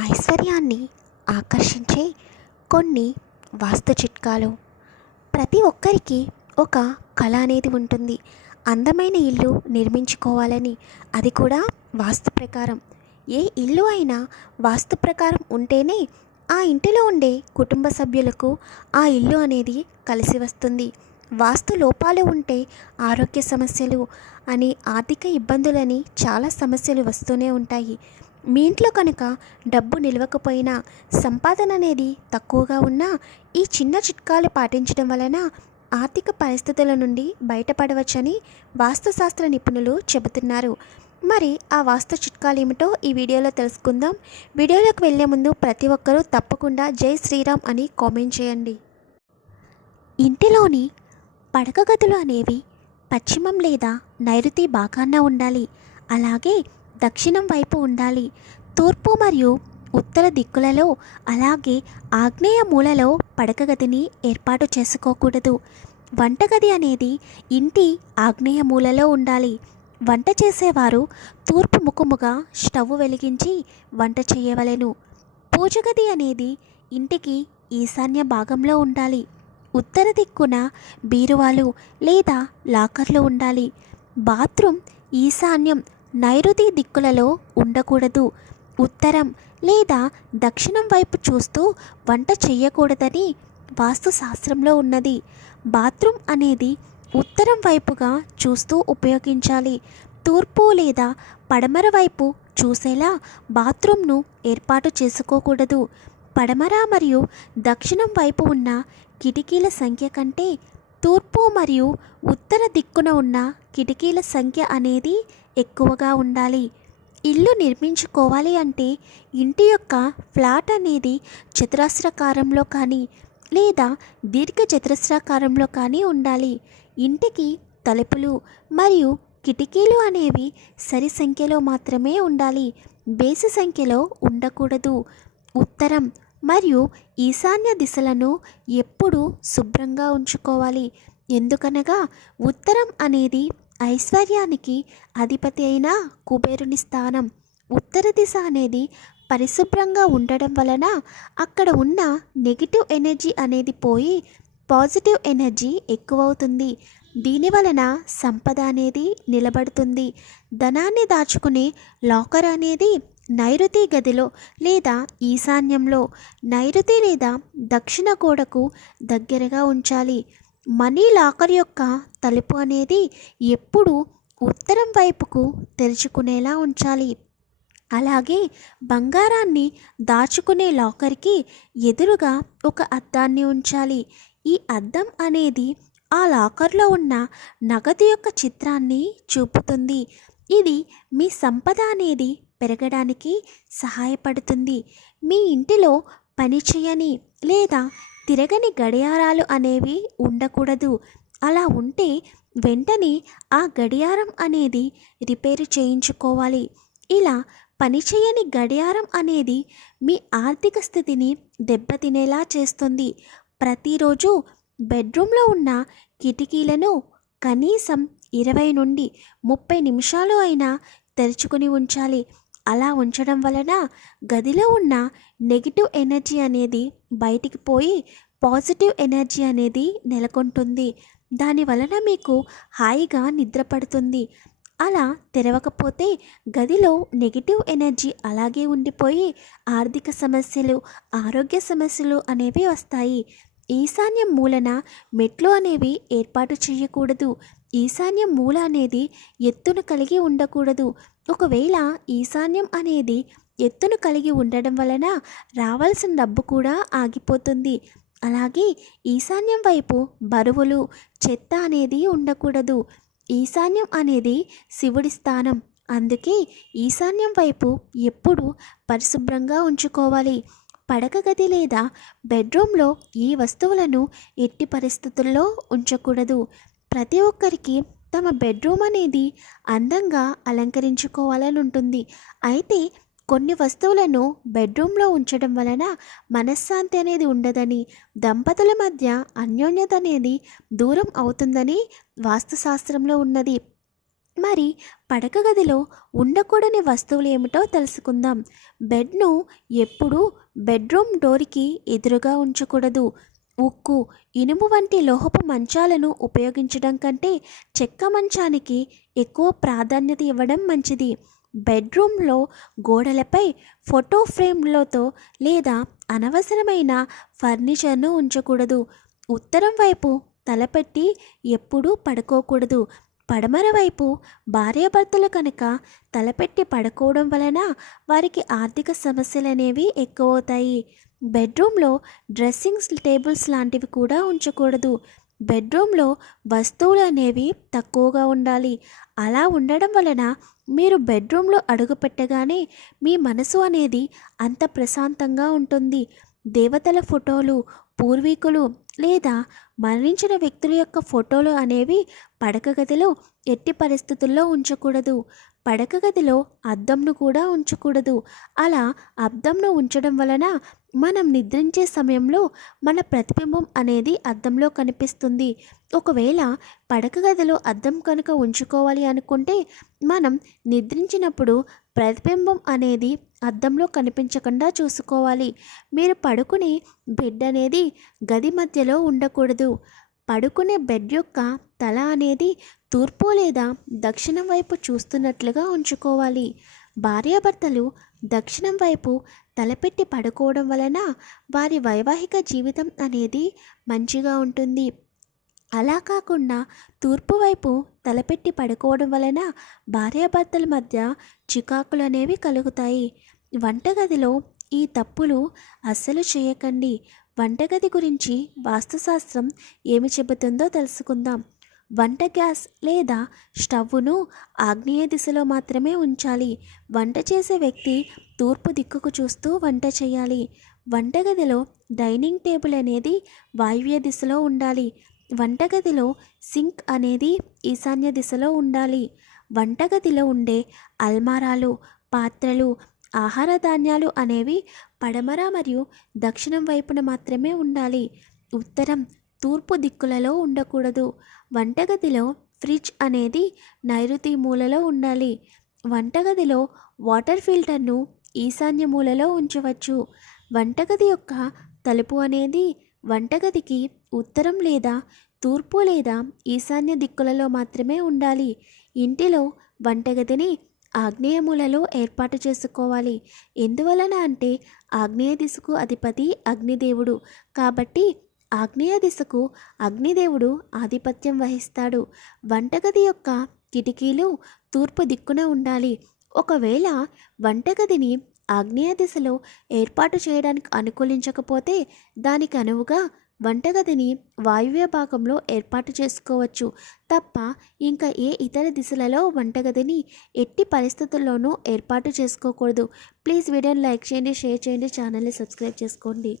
ఐశ్వర్యాన్ని ఆకర్షించే కొన్ని వాస్తు చిట్కాలు. ప్రతి ఒక్కరికి ఒక కళ అనేది ఉంటుంది. అందమైన ఇల్లు నిర్మించుకోవాలని అది కూడా వాస్తు ప్రకారం. ఏ ఇల్లు అయినా వాస్తు ప్రకారం ఉంటేనే ఆ ఇంటిలో ఉండే కుటుంబ సభ్యులకు ఆ ఇల్లు అనేది కలిసి వస్తుంది. వాస్తు లోపాలు ఉంటే ఆరోగ్య సమస్యలు అని ఆర్థిక ఇబ్బందులని చాలా సమస్యలు వస్తూనే ఉంటాయి. మీ ఇంట్లో కనుక డబ్బు నిలవకపోయినా సంపాదన అనేది తక్కువగా ఉన్నా ఈ చిన్న చిట్కాలు పాటించడం వలన ఆర్థిక పరిస్థితుల నుండి బయటపడవచ్చని వాస్తుశాస్త్ర నిపుణులు చెబుతున్నారు. మరి ఆ వాస్తు చిట్కాలు ఏమిటో ఈ వీడియోలో తెలుసుకుందాం. వీడియోలోకి వెళ్ళే ముందు ప్రతి ఒక్కరూ తప్పకుండా జై శ్రీరామ్ అని కామెంట్ చేయండి. ఇంటిలోని పడక గదులు అనేవి పశ్చిమం లేదా నైరుతి భాగాన ఉండాలి. అలాగే దక్షిణం వైపు ఉండాలి. తూర్పు మరియు ఉత్తర దిక్కులలో అలాగే ఆగ్నేయ మూలలో పడక గదిని ఏర్పాటు చేసుకోకూడదు. వంటగది అనేది ఇంటి ఆగ్నేయ మూలలో ఉండాలి. వంట చేసేవారు తూర్పు ముఖముగా స్టవ్ వెలిగించి వంట చేయవలెను. పూజగది అనేది ఇంటికి ఈశాన్య భాగంలో ఉండాలి. ఉత్తర దిక్కున బీరువాలు లేదా లాకర్లు ఉండాలి. బాత్రూమ్ ఈశాన్యం నైరుతి దిక్కులలో ఉండకూడదు. ఉత్తరం లేదా దక్షిణం వైపు చూస్తూ వంట చేయకూడదని వాస్తుశాస్త్రంలో ఉన్నది. బాత్రూమ్ అనేది ఉత్తరం వైపుగా చూస్తూ ఉపయోగించాలి. తూర్పు లేదా పడమర వైపు చూసేలా బాత్రూమ్ను ఏర్పాటు చేసుకోకూడదు. పడమర మరియు దక్షిణం వైపు ఉన్న కిటికీల సంఖ్య కంటే తూర్పు మరియు ఉత్తర దిక్కున ఉన్న కిటికీల సంఖ్య అనేది ఎక్కువగా ఉండాలి. ఇల్లు నిర్మించుకోవాలి అంటే ఇంటి యొక్క ఫ్లాట్ అనేది చతురస్రాకారంలో కానీ లేదా దీర్ఘ చతురస్రాకారంలో కానీ ఉండాలి. ఇంటికి తలుపులు మరియు కిటికీలు అనేవి సరి సంఖ్యలో మాత్రమే ఉండాలి. బేసి సంఖ్యలో ఉండకూడదు. ఉత్తరం మరియు ఈశాన్య దిశలను ఎప్పుడూ శుభ్రంగా ఉంచుకోవాలి. ఎందుకనగా ఉత్తరం అనేది ఐశ్వర్యానికి అధిపతి అయిన కుబేరుని స్థానం. ఉత్తర దిశ అనేది పరిశుభ్రంగా ఉండడం వలన అక్కడ ఉన్న నెగిటివ్ ఎనర్జీ అనేది పోయి పాజిటివ్ ఎనర్జీ ఎక్కువవుతుంది. దీని వలన సంపద అనేది నిలబడుతుంది. ధనాన్ని దాచుకునే లాకర్ అనేది నైరుతి గదిలో లేదా ఈశాన్యంలో నైరుతి లేదా దక్షిణ గోడకు దగ్గరగా ఉంచాలి. మనీ లాకర్ యొక్క తలుపు అనేది ఎప్పుడూ ఉత్తరం వైపుకు తెరుచుకునేలా ఉంచాలి. అలాగే బంగారాన్ని దాచుకునే లాకర్కి ఎదురుగా ఒక అద్దాన్ని ఉంచాలి. ఈ అద్దం అనేది ఆ లాకర్లో ఉన్న నగదు యొక్క చిత్రాన్ని చూపుతుంది. ఇది మీ సంపద అనేది పెరగడానికి సహాయపడుతుంది. మీ ఇంటిలో పనిచేయని లేదా తిరగని గడియారాలు అనేవి ఉండకూడదు. అలా ఉంటే వెంటనే ఆ గడియారం అనేది రిపేరు చేయించుకోవాలి. ఇలా పనిచేయని గడియారం అనేది మీ ఆర్థిక స్థితిని దెబ్బతినేలా చేస్తుంది. ప్రతిరోజు బెడ్రూమ్లో ఉన్న కిటికీలను కనీసం ఇరవై నుండి ముప్పై నిమిషాలు అయినా తెరుచుకుని ఉంచాలి. అలా ఉంచడం వలన గదిలో ఉన్న నెగిటివ్ ఎనర్జీ అనేది బయటికి పోయి పాజిటివ్ ఎనర్జీ అనేది నెలకొంటుంది. దాని వలన మీకు హాయిగా నిద్ర పడుతుంది. అలా తెరవకపోతే గదిలో నెగిటివ్ ఎనర్జీ అలాగే ఉండిపోయి ఆర్థిక సమస్యలు ఆరోగ్య సమస్యలు అనేవి వస్తాయి. ఈశాన్యం మూలన మెట్లు అనేవి ఏర్పాటు చేయకూడదు. ఈశాన్యం మూల అనేది ఎత్తును కలిగి ఉండకూడదు. ఒకవేళ ఈశాన్యం అనేది ఎత్తును కలిగి ఉండడం వలన రావాల్సిన డబ్బు కూడా ఆగిపోతుంది. అలాగే ఈశాన్యం వైపు బరువులు చెత్త అనేది ఉండకూడదు. ఈశాన్యం అనేది శివుడి స్థానం. అందుకే ఈశాన్యం వైపు ఎప్పుడూ పరిశుభ్రంగా ఉంచుకోవాలి. పడక గది లేదా బెడ్రూమ్లో ఈ వస్తువులను ఎట్టి పరిస్థితుల్లో ఉంచకూడదు. ప్రతి ఒక్కరికి తమ బెడ్రూమ్ అనేది అందంగా అలంకరించుకోవాలని ఉంటుంది. అయితే కొన్ని వస్తువులను బెడ్రూమ్లో ఉంచడం వలన మనశ్శాంతి అనేది ఉండదని దంపతుల మధ్య అన్యోన్యత అనేది దూరం అవుతుందని వాస్తుశాస్త్రంలో ఉన్నది. మరి పడక గదిలో ఉండకూడని వస్తువులు ఏమిటో తెలుసుకుందాం. బెడ్ను ఎప్పుడూ బెడ్రూమ్ డోర్కి ఎదురుగా ఉంచకూడదు. ఉక్కు ఇనుము వంటి లోహపు మంచాలను ఉపయోగించడం కంటే చెక్క మంచానికి ఎక్కువ ప్రాధాన్యత ఇవ్వడం మంచిది. బెడ్రూమ్లో గోడలపై ఫోటో ఫ్రేమ్లతో లేదా అనవసరమైన ఫర్నిచర్ను ఉంచకూడదు. ఉత్తరం వైపు తలపెట్టి ఎప్పుడూ పడుకోకూడదు. పడమర వైపు భార్యాభర్తలు కనుక తలపెట్టి పడుకోవడం వలన వారికి ఆర్థిక సమస్యలు అనేవి ఎక్కువవుతాయి. బెడ్రూమ్లో డ్రెస్సింగ్ టేబుల్స్ లాంటివి కూడా ఉంచకూడదు. బెడ్రూమ్లో వస్తువులు అనేవి తక్కువగా ఉండాలి. అలా ఉండడం వలన మీరు బెడ్రూమ్లో అడుగు పెట్టగానే మీ మనసు అనేది అంత ప్రశాంతంగా ఉంటుంది. దేవతల ఫోటోలు పూర్వీకులు లేదా మరణించిన వ్యక్తుల యొక్క ఫోటోలు అనేవి పడక గదిలో ఎట్టి పరిస్థితుల్లో ఉంచకూడదు. పడక గదిలో అద్దంను కూడా ఉంచకూడదు. అలా అద్దంను ఉంచడం వలన మనం నిద్రించే సమయంలో మన ప్రతిబింబం అనేది అద్దంలో కనిపిస్తుంది. ఒకవేళ పడక గదిలో అద్దం కనుక ఉంచుకోవాలి అనుకుంటే మనం నిద్రించినప్పుడు ప్రతిబింబం అనేది అద్దంలో కనిపించకుండా చూసుకోవాలి. మీరు పడుకునే బెడ్ అనేది గది మధ్యలో ఉండకూడదు. పడుకునే బెడ్ యొక్క తల అనేది తూర్పు లేదా దక్షిణం వైపు చూస్తున్నట్లుగా ఉంచుకోవాలి. భార్యాభర్తలు దక్షిణం వైపు తలపెట్టి పడుకోవడం వలన వారి వైవాహిక జీవితం అనేది మంచిగా ఉంటుంది. అలా కాకుండా తూర్పు వైపు తలపెట్టి పడుకోవడం వలన భార్యాభర్తల మధ్య చికాకులు అనేవి కలుగుతాయి. వంటగదిలో ఈ తప్పులు అస్సలు చేయకండి. వంటగది గురించి వాస్తుశాస్త్రం ఏమి చెబుతుందో తెలుసుకుందాం. వంట గ్యాస్ లేదా స్టవ్ను ఆగ్నేయ దిశలో మాత్రమే ఉంచాలి. వంట చేసే వ్యక్తి తూర్పు దిక్కుకు చూస్తూ వంట చేయాలి. వంటగదిలో డైనింగ్ టేబుల్ అనేది వాయువ్య దిశలో ఉండాలి. వంటగదిలో సింక్ అనేది ఈశాన్య దిశలో ఉండాలి. వంటగదిలో ఉండే అల్మారాలు పాత్రలు ఆహార ధాన్యాలు అనేవి పడమర మరియు దక్షిణం వైపున మాత్రమే ఉండాలి. ఉత్తరం తూర్పు దిక్కులలో ఉండకూడదు. వంటగదిలో ఫ్రిడ్జ్ అనేది నైరుతి మూలలో ఉండాలి. వంటగదిలో వాటర్ ఫిల్టర్ను ఈశాన్య మూలలో ఉంచవచ్చు. వంటగది యొక్క తలుపు అనేది వంటగదికి ఉత్తరం లేదా తూర్పు లేదా ఈశాన్య దిక్కులలో మాత్రమే ఉండాలి. ఇంటిలో వంటగదిని ఆగ్నేయ మూలలో ఏర్పాటు చేసుకోవాలి. ఎందువలన అంటే ఆగ్నేయ దిశకు అధిపతి అగ్నిదేవుడు. కాబట్టి ఆగ్నేయ దిశకు అగ్నిదేవుడు ఆధిపత్యం వహిస్తాడు. వంటగది యొక్క కిటికీలు తూర్పు దిక్కున ఉండాలి. ఒకవేళ వంటగదిని ఆగ్నేయ దిశలో ఏర్పాటు చేయడానికి అనుకూలించకపోతే దానికి అనువుగా వంటగదిని వాయువ్య భాగంలో ఏర్పాటు చేసుకోవచ్చు. తప్ప ఇంకా ఏ ఇతర దిశలలో వంటగదిని ఎట్టి పరిస్థితుల్లోనూ ఏర్పాటు చేసుకోకూడదు. ప్లీజ్ వీడియోని లైక్ చేయండి షేర్ చేయండి ఛానల్ని సబ్స్క్రైబ్ చేసుకోండి.